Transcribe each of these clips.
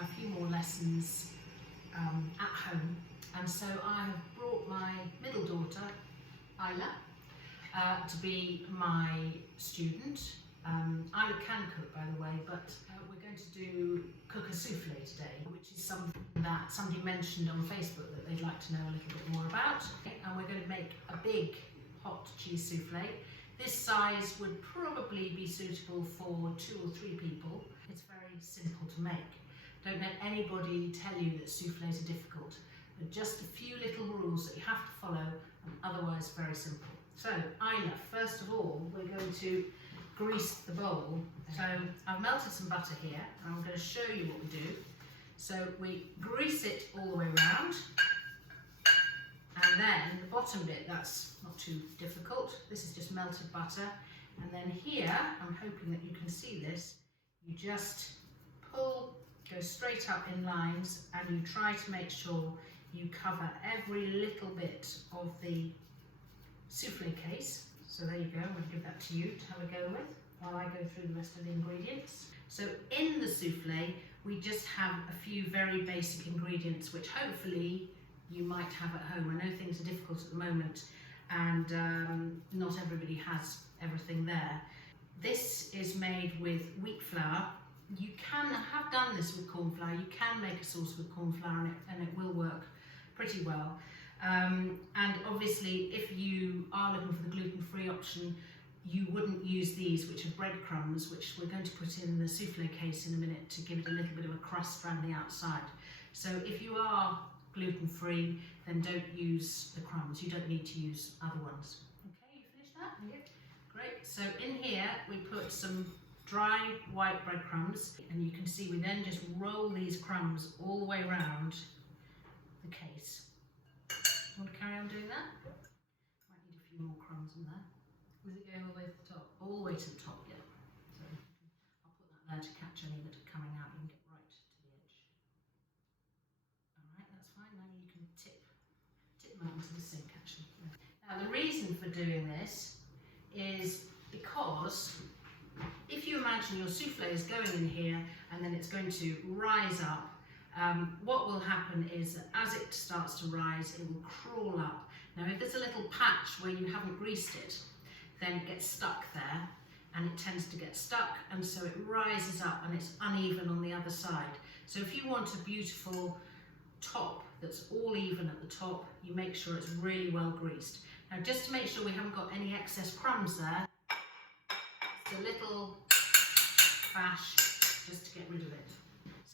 a few more lessons at home, and so I have brought my middle daughter, Isla, to be my student. Isla can cook, by the way, but we're going to cook a soufflé today, which is something that somebody mentioned on Facebook that they'd like to know a little bit more about. And we're going to make a big hot cheese soufflé. This size would probably be suitable for 2 or 3 people. It's very simple to make. Don't let anybody tell you that soufflés are difficult. There are just a few little rules that you have to follow, and otherwise very simple. So, Isla, first of all, we're going to grease the bowl. So I've melted some butter here, and I'm going to show you what we do. So we grease it all the way around, and then the bottom bit, that's not too difficult. This is just melted butter, and then here, I'm hoping that you can see this, you just pull, go straight up in lines, and you try to make sure you cover every little bit of the soufflé case. So there you go, I'm going to give that to you to have a go with while I go through the rest of the ingredients. So in the soufflé, we just have a few very basic ingredients which hopefully you might have at home. I know things are difficult at the moment, and not everybody has everything there. This is made with wheat flour. You can have done this with corn flour. You can make a sauce with corn flour, and it will work pretty well. And obviously, if you are looking for the gluten-free option, you wouldn't use these, which are breadcrumbs, which we're going to put in the soufflé case in a minute to give it a little bit of a crust around the outside. So if you are gluten-free, then don't use the crumbs. You don't need to use other ones. Okay, you finished that? Yep. Great. So in here, we put some dry white breadcrumbs, and you can see we then just roll these crumbs all the way around the case. You want to carry on doing that? Might need a few more crumbs in there. Was it going all the way to the top? All the way to the top, yeah. So I'll put that there to catch any that are coming out. You can get right to the edge. Alright, that's fine. Now you can tip them out into the sink, actually. Now the reason for doing this is because if you imagine your soufflé is going in here and then it's going to rise up, what will happen is that as it starts to rise, it will crawl up. Now if there's a little patch where you haven't greased it, then it gets stuck there, and it tends to get stuck, and so it rises up and it's uneven on the other side. So if you want a beautiful top that's all even at the top, you make sure it's really well greased. Now just to make sure we haven't got any excess crumbs there, just a little bash just to get rid of it.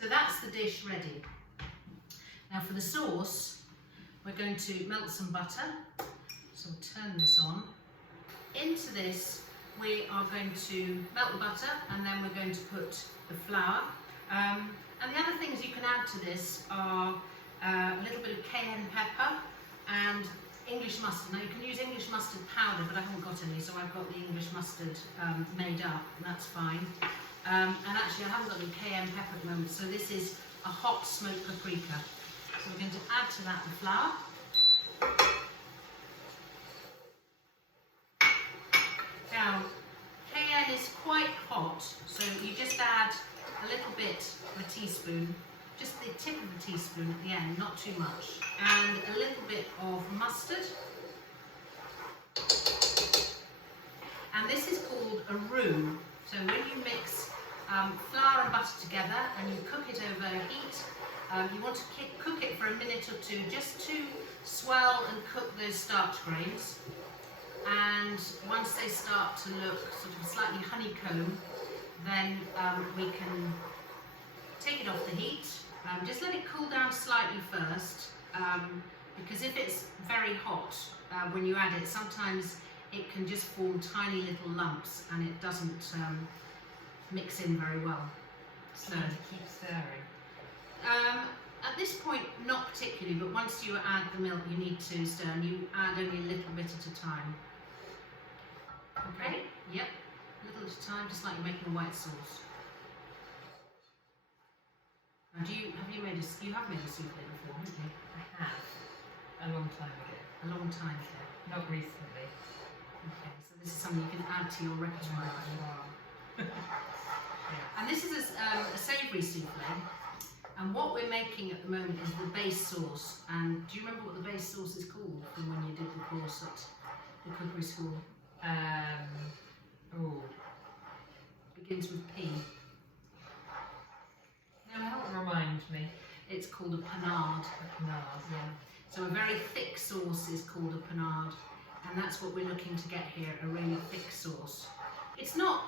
So that's the dish ready. Now for the sauce, we're going to melt some butter. So we'll turn this on. Into this, we are going to melt the butter, and then we're going to put the flour. And the other things you can add to this are a little bit of cayenne pepper and English mustard. Now you can use English mustard powder, but I haven't got any, so I've got the English mustard made up, and that's fine. And actually I haven't got any cayenne pepper at the moment, so this is a hot smoked paprika. So we're going to add to that the flour. Now, cayenne is quite hot, so you just add a little bit of a teaspoon, just the tip of a teaspoon at the end, not too much, and a little bit of mustard. And this is called a roux. So when you mix flour and butter together and you cook it over heat, you want to cook it for a minute or two just to swell and cook those starch grains. And once they start to look sort of slightly honeycomb, then we can take it off the heat. Just let it cool down slightly first, because if it's very hot when you add it, sometimes it can just form tiny little lumps and it doesn't mix in very well. So keep stirring. At this point, not particularly, but once you add the milk, you need to stir, and you add only a little bit at a time. Okay? Yep. A little at a time, just like you're making a white sauce. Now, you have made a soufflé before, haven't you? I have. A long time ago. A long time ago. Not recently. Okay, so this is something you can add to your repertoire. Wow. And this is a savoury soufflé. And what we're making at the moment is the base sauce. And do you remember what the base sauce is called from when you did the course at the cookery school? Oh. Begins with P. No, help remind me. It's called a panade. A panade, yeah. So a very thick sauce is called a panade. And that's what we're looking to get here, a really thick sauce. It's not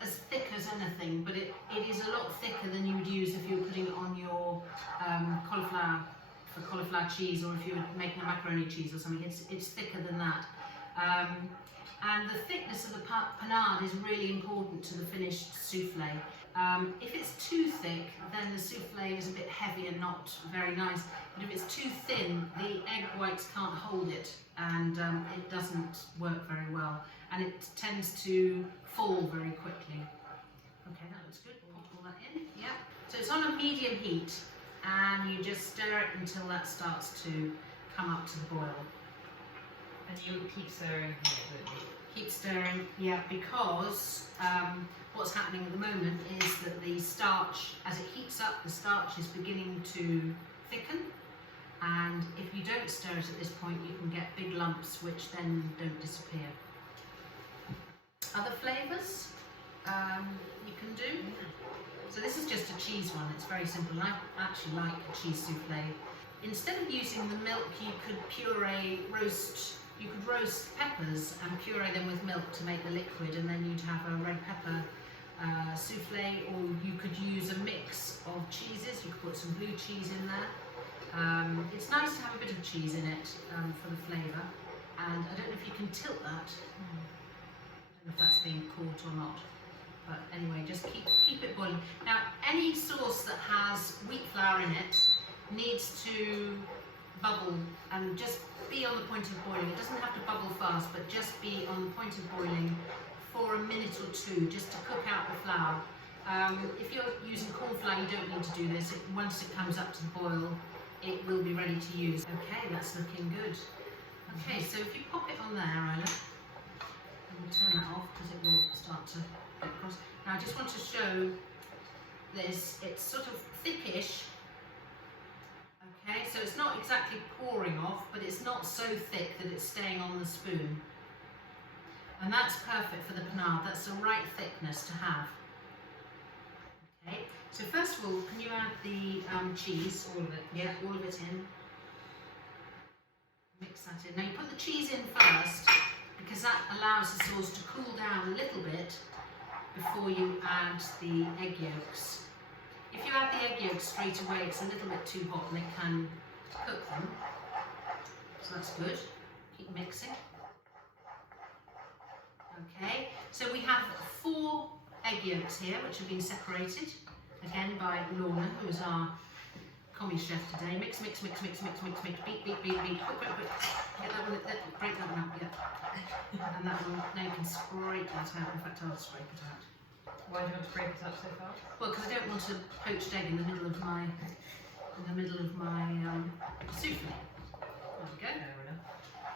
as thick as anything, but it is a lot thicker than you would use if you were putting it on your cauliflower, for cauliflower cheese, or if you were making a macaroni cheese or something. It's thicker than that. And the thickness of the panade is really important to the finished soufflé. If it's too thick, then the soufflé is a bit heavy and not very nice. But if it's too thin, the egg whites can't hold it, and it doesn't work very well. And it tends to fall very quickly. Okay, that looks good. Pop all that in. Yeah. So it's on a medium heat, and you just stir it until that starts to come up to the boil. And you keep stirring here, don't you? Keep stirring, yeah, because what's happening at the moment is that the starch, as it heats up, the starch is beginning to thicken, and if you don't stir it at this point, you can get big lumps which then don't disappear. Other flavours you can do. So this is just a cheese one, it's very simple, and I actually like a cheese soufflé. Instead of using the milk, you could roast peppers and puree them with milk to make the liquid, and then you'd have a red pepper soufflé, or you could use a mix of cheeses. You could put some blue cheese in there. It's nice to have a bit of cheese in it for the flavour, and I don't know if you can tilt that. I don't know if that's being caught or not, but anyway, just keep it boiling. Now, any sauce that has wheat flour in it needs to bubble and just be on the point of boiling. It doesn't have to bubble fast, but just be on the point of boiling for a minute or two, just to cook out the flour. If you're using corn flour, you don't need to do this. Once it comes up to the boil, it will be ready to use. Okay, that's looking good. Okay, so if you pop it on there, Isla, and we'll turn that off because it will start to get across. Now I just want to show this. It's sort of thickish. Okay, so it's not exactly pouring off, but it's not so thick that it's staying on the spoon. And that's perfect for the panade. That's the right thickness to have. Okay, so first of all, can you add the cheese? All of it. Yeah, all of it in. Mix that in. Now you put the cheese in first, because that allows the sauce to cool down a little bit before you add the egg yolks. If you add the egg yolks straight away, it's a little bit too hot and it can cook them. So that's good. Keep mixing. Okay, so we have 4 egg yolks here, which have been separated, again by Lorna, who is our commie chef today. Mix, mix, mix, mix, mix, mix, mix, beat, beat, beat, beat, quick, quick, quick. Get that one, break that one up, yeah. And that one, now you can scrape that out. In fact, I'll scrape it out. Why do you want to break it up so far? Well, because I don't want a poached egg in the middle of my souffle. There we go. Fair enough.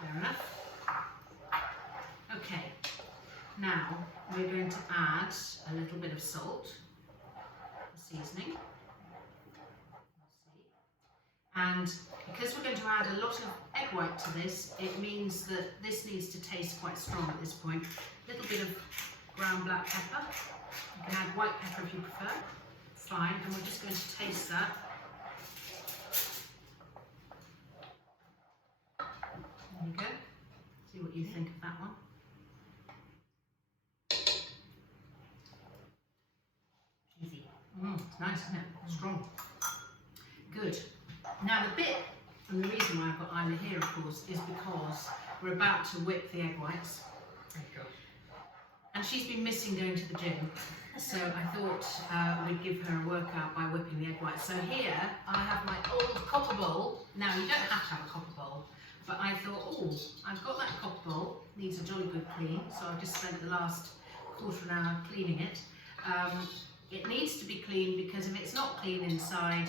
Fair enough. Okay. Now we're going to add a little bit of salt, seasoning. And because we're going to add a lot of egg white to this, it means that this needs to taste quite strong at this point. A little bit of ground black pepper. You can add white pepper if you prefer. Fine, and we're just going to taste that. There you go. See what you think of that one. Cheesy. It's nice, isn't it? Strong. Good. Now the bit, and the reason why I've got Isla here, of course, is because we're about to whip the egg whites. Thank God. And she's been missing going to the gym, so I thought we'd give her a workout by whipping the egg whites. So here I have my old copper bowl. Now you don't have to have a copper bowl, but I thought, oh, I've got that copper bowl, needs a jolly good clean, so I've just spent the last quarter of an hour cleaning it. It needs to be clean because if it's not clean inside,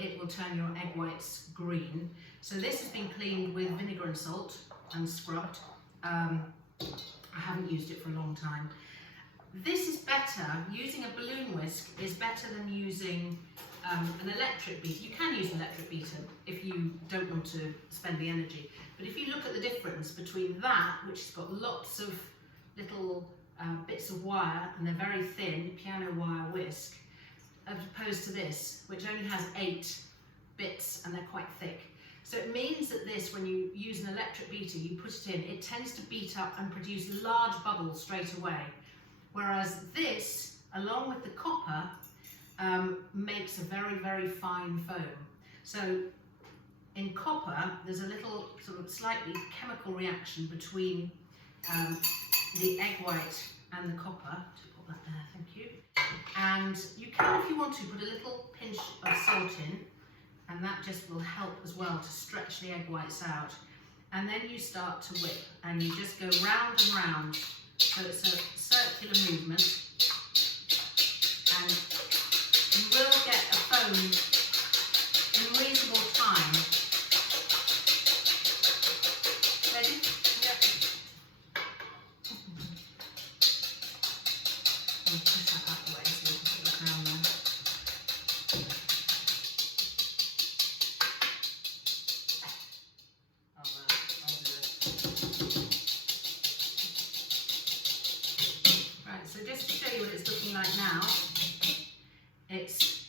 it will turn your egg whites green. So this has been cleaned with vinegar and salt and scrubbed. I haven't used it for a long time. This is better, using a balloon whisk is better than using an electric beater. You can use an electric beater if you don't want to spend the energy. But if you look at the difference between that, which has got lots of little bits of wire and they're very thin, piano wire whisk, as opposed to this, which only has 8 bits and they're quite thick. So it means that this, when you use an electric beater, you put it in, it tends to beat up and produce large bubbles straight away. Whereas this, along with the copper, makes a very, very fine foam. So in copper, there's a little sort of slightly chemical reaction between the egg white and the copper. Just put that there, thank you. And you can, if you want to, put a little pinch of salt in, and that just will help as well to stretch the egg whites out. And then you start to whip, and you just go round and round. So it's a circular movement, and you will get a foam in reasonable time. Ready? Yep. I'll push that out the way so you can put it down there. I'll do it. Right, so just to show you what it's looking like now, it's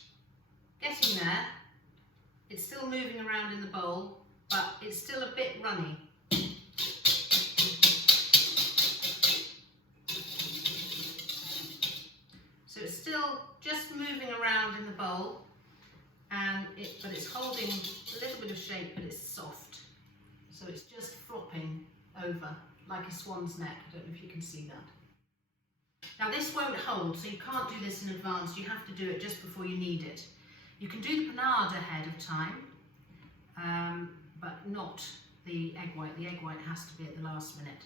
getting there. It's still moving around in the bowl, but it's still a bit runny. So it's still just moving around in the bowl, and but it's holding a little bit of shape, but it's soft. So it's just flopping over like a swan's neck. I don't know if you can see that. Now this won't hold, so you can't do this in advance. You have to do it just before you need it. You can do the panade ahead of time, but not the egg white. The egg white has to be at the last minute.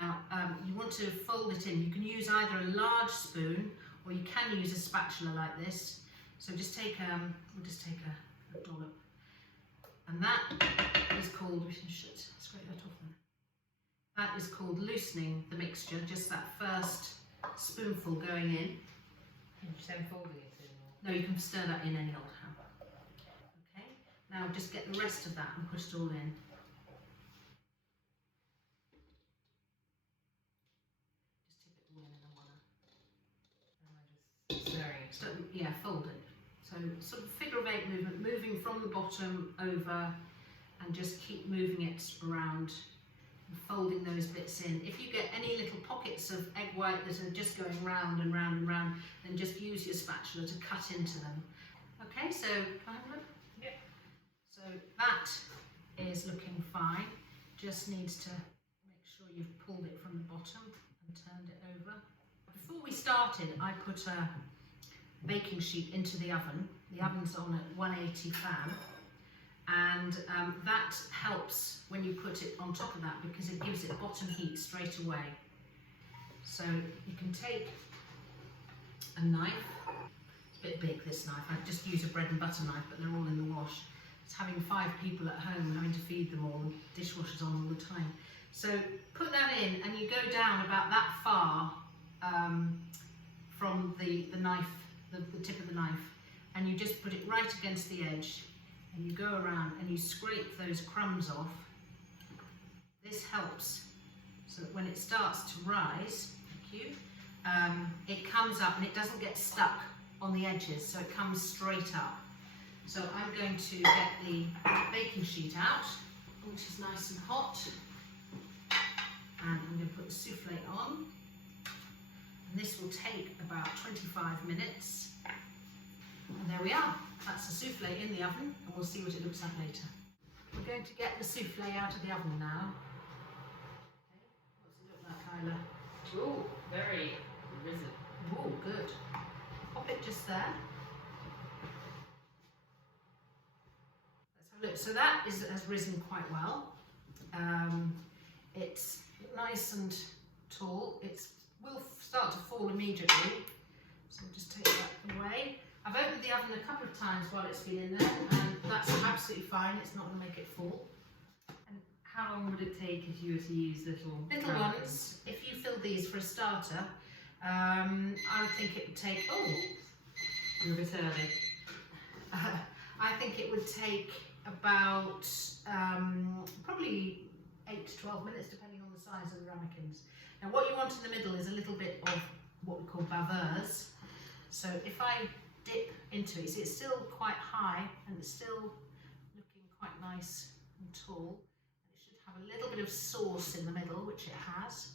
Now you want to fold it in. You can use either a large spoon or you can use a spatula like this. So just take we'll just take a dollop, and that is called, we should scrape that off then. That is called loosening the mixture, just that first spoonful going in. Just then folding it in. No, you can stir that in any old how. Okay, now just get the rest of that and put it all in. Just tip it all in a wanna. And I just stirring it. So, yeah, fold it. So sort of figure of 8 movement, moving from the bottom over, and just keep moving it around and folding those bits in. If you get any little pockets of egg white that are just going round and round and round, then just use your spatula to cut into them. Okay, so can I have a look? Yep. So that is looking fine. Just needs to make sure you've pulled it from the bottom and turned it over. Before we started, I put a baking sheet into the oven. The oven's on at 180 fan, and that helps when you put it on top of that because it gives it bottom heat straight away. So you can take a knife. It's a bit big, this knife. I just use a bread and butter knife, but they're all in the wash. It's having 5 people at home, having to feed them all, dishwashers on all the time. So put that in, and you go down about that far from the knife, the tip of the knife, and you just put it right against the edge, and you go around and you scrape those crumbs off. This helps so that when it starts to rise, thank you, it comes up and it doesn't get stuck on the edges, so it comes straight up. So I'm going to get the baking sheet out, which is nice and hot, and I'm going to put the soufflé on. And this will take about 25 minutes. And there we are. That's the soufflé in the oven, and we'll see what it looks like later. We're going to get the soufflé out of the oven now. Okay. What's it look like, Kyla? Ooh, very risen. Oh, good. Pop it just there. Let's have a look. So that has risen quite well. It's nice and tall. It will start to fall immediately. So we'll just take that away. I've opened the oven a couple of times while it's been in there, and that's absolutely fine. It's not going to make it fall. And how long would it take if you were to use little ones? If you fill these for a starter, I would think it would take, You're a bit early. I think it would take about probably 8 to 12 minutes, depending on the size of the ramekins. Now what you want in the middle is a little bit of what we call baveuse. So if I dip into it, see it's still quite high and it's still looking quite nice and tall. And it should have a little bit of sauce in the middle, which it has.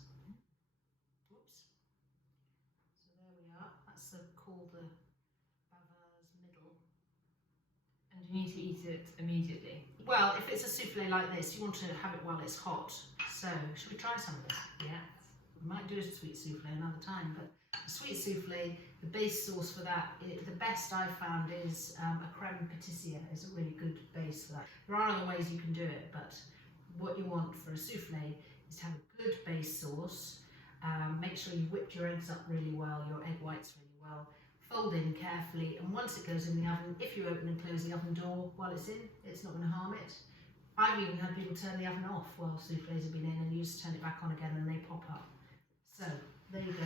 Oops. So there we are. That's called the baveuse middle. And you need to eat it immediately. Well, if it's a souffle like this, you want to have it while it's hot. So, should we try some of this? Yeah. We might do a sweet souffle another time, but a sweet souffle, the base sauce for that, the best I've found is a creme patissiere is a really good base for that. There are other ways you can do it, but what you want for a souffle is to have a good base sauce. Make sure you whipped your eggs up really well, your egg whites really well. Fold in carefully, and once it goes in the oven, if you open and close the oven door while it's in, it's not going to harm it. I've even had people turn the oven off while souffles have been in, and you just turn it back on again and they pop up. So, there you go.